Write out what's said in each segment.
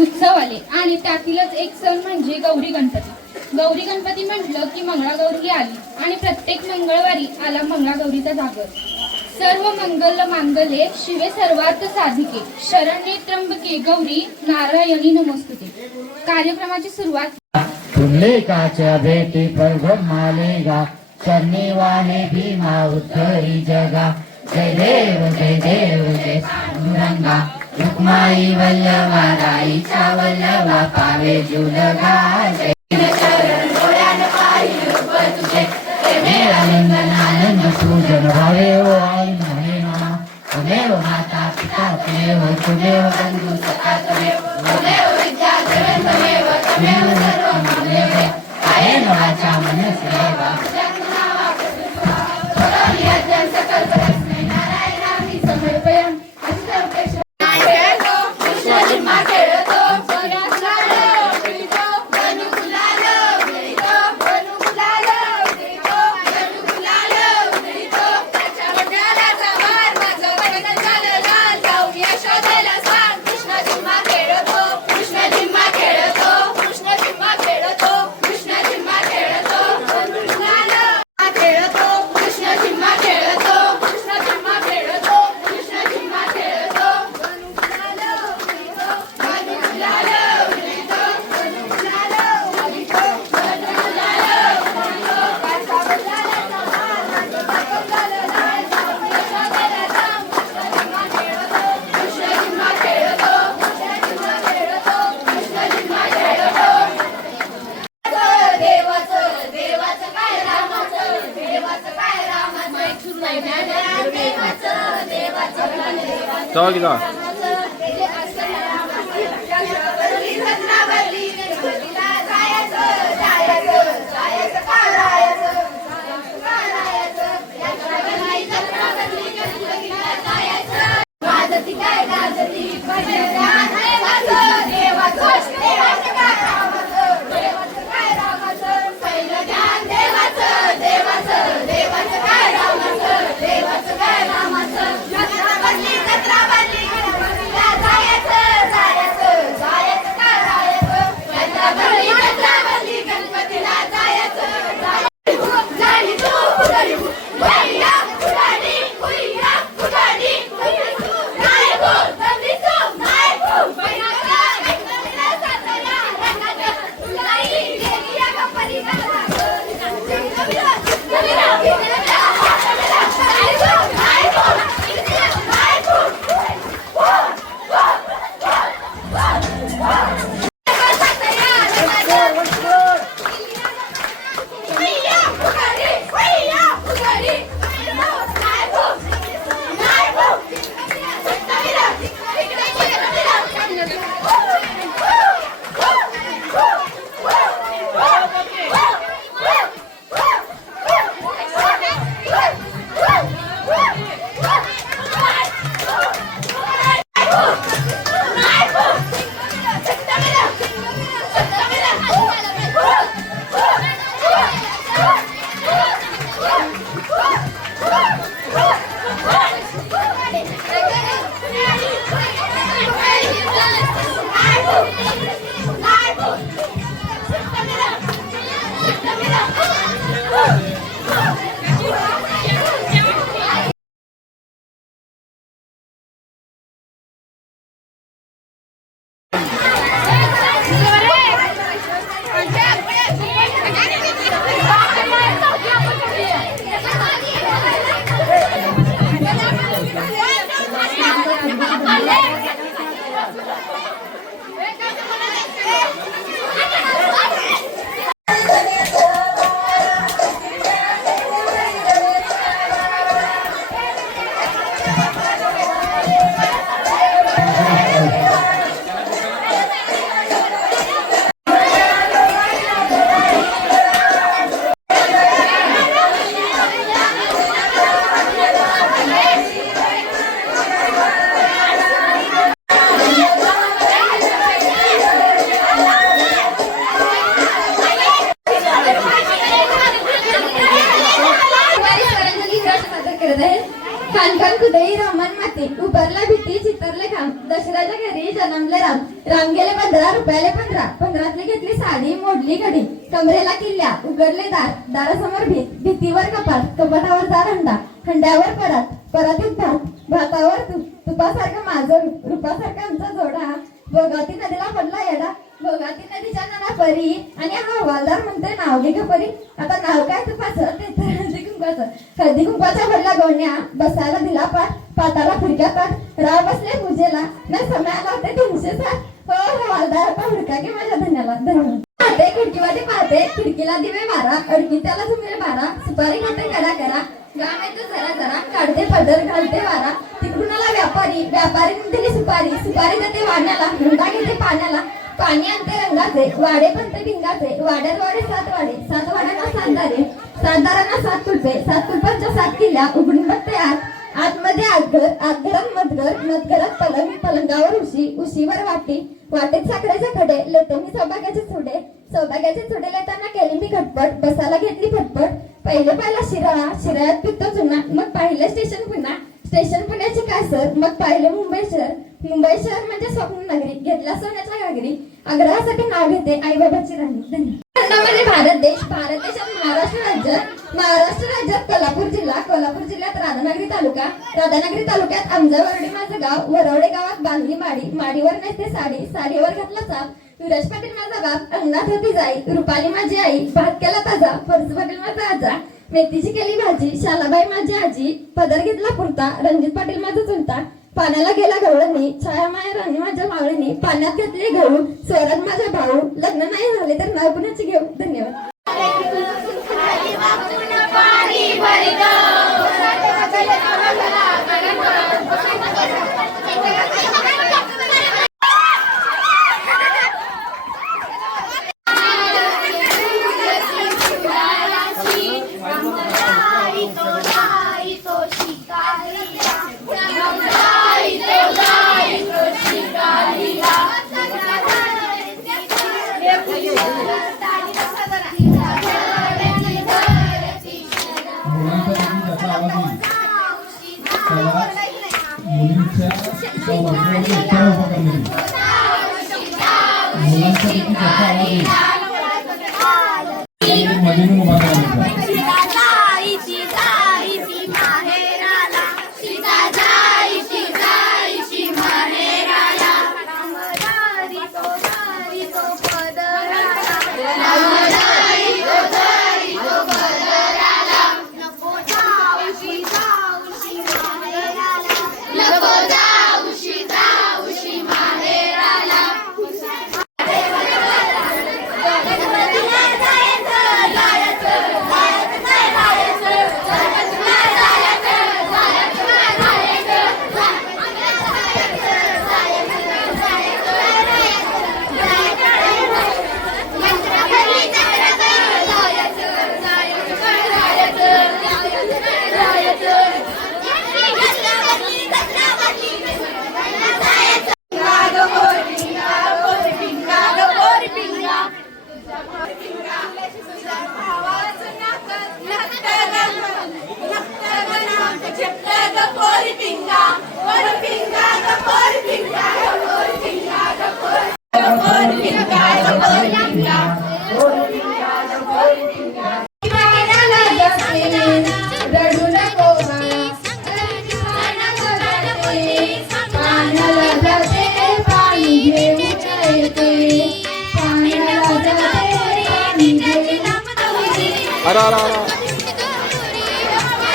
उत्सव आले आणि त्यातीलच एक सण म्हणजे गौरी गणपती। गौरी गणपती म्हटलं की मंगळागौरी आली आणि प्रत्येक मंगळवारी आला मंगळागौरीचा जागर। सर्व मंगल मांगल्ये शिवे सर्वार्थ साधिके शरण्ये त्र्यंबके गौरी नारायणी नमोस्तुते। कार्यक्रमाची सुरुवात पुंडलिकाच्या भेटी परब्रह्मालेगा शनिवाने भीमा उद्धरी जगा जय देव जय देव जय पांडुरंगा रुक्माई वल्लभा राईचा वल्लभा पावे जुलगा जय चरण डोळ्यान पाहिलं रूप तुझे प्रेमे आनंदन आनंद पूजन भावे ओ आई म्हणे ना तुमेव माता पिता तुमेव तुमेव बंधू सखा तुमेव विद्या तुमेव तुमेव सर्व मामेव कायेन वाचा मनसेवा 저기다. उतरले खांब दशरथाच्या घरी जन्मले राम राम गेले 15 रुपयाले 15 15तली घेतली साडी मोडली घडी कमरेला किल्ल्या उघडले दार दारासमोर भीतीवर कपाट कपाटावर दार हंड्यावर परातीत भातावर तुपासारखं माझं रूपासारखा आमचा जोडा भोगाती नदीला पडला येडा भोगाती नदीच्या नाना परी आणि हा हवालदार म्हणतोय नाव घे ग परी आता नाव काय तुपाचं ते तर हळदी कुंकाच्या पडला गोण्या बसायला दिला पाताला फुरक्या पाठ राव बसले पूजेला न समयाला होते 360 हो हवालदार आता हुडका की माझ्या धन्याला धन्यवाद खिडकीवादी पाहते खिडकीला दिवे बारा अडकी त्याला झुमले बारा सुपारी खाते करा गाम येतो जरा काढते पदर घालते वारा तिकडून आला व्यापारी दिली सुपारी देते वाण्याला हुंडा घेते पाणी आणते रंगाचे वाडे बनते भिंगाचे वाड्यात वाडे 7 वाड्यांना 7 दारे 7 दारांना 7 कुलपे 7 कुलपांच्या 7 किल्ल्या उघडून बघते आतमध्ये आतघरात मधघरात पलंगावर उशीवर वाटेत साखरेचे खडे लेते सौभाग्याचे चुडे लेताना केली मी खटपट बसायला घेतली फटपट पहिला शिराळ्यात पित्त चुना मग पाहिलं स्टेशन पुण्याची कासर मग पाहिले मुंबई शहर म्हणजे स्वप्न नगरी घेतला सोन्याच्या घागरी आग्रहासाठी नाव घेते आई बाबाची राणी धन्यवाद भारत देशात महाराष्ट्र राज्यात कोल्हापूर जिल्ह्यात राधानगरी तालुक्यात आमजावर्डी माझं गाव वरवडे गावात बांधली माडीवर नेसते साडीवर घातला चाप विराज पाटील माझा बाप अंगणात होती जाई रुपाली माझी आई भात केला ताजा फरस पाटील माझा आजा मेथीची केली भाजी शालाबाई माझी आजी पदर घेतला पुरता रणजित पाटील माझा चुलता पाण्याला गेला गवळणी छायामाया राणी माझ्या मावळीनी पाण्यात घेतले गहू स्वरात माझा भाऊ लग्न नाही झाले तर नाव कुणाची घेऊ धन्यवाद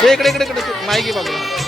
अरे इकडे माहिती बाबा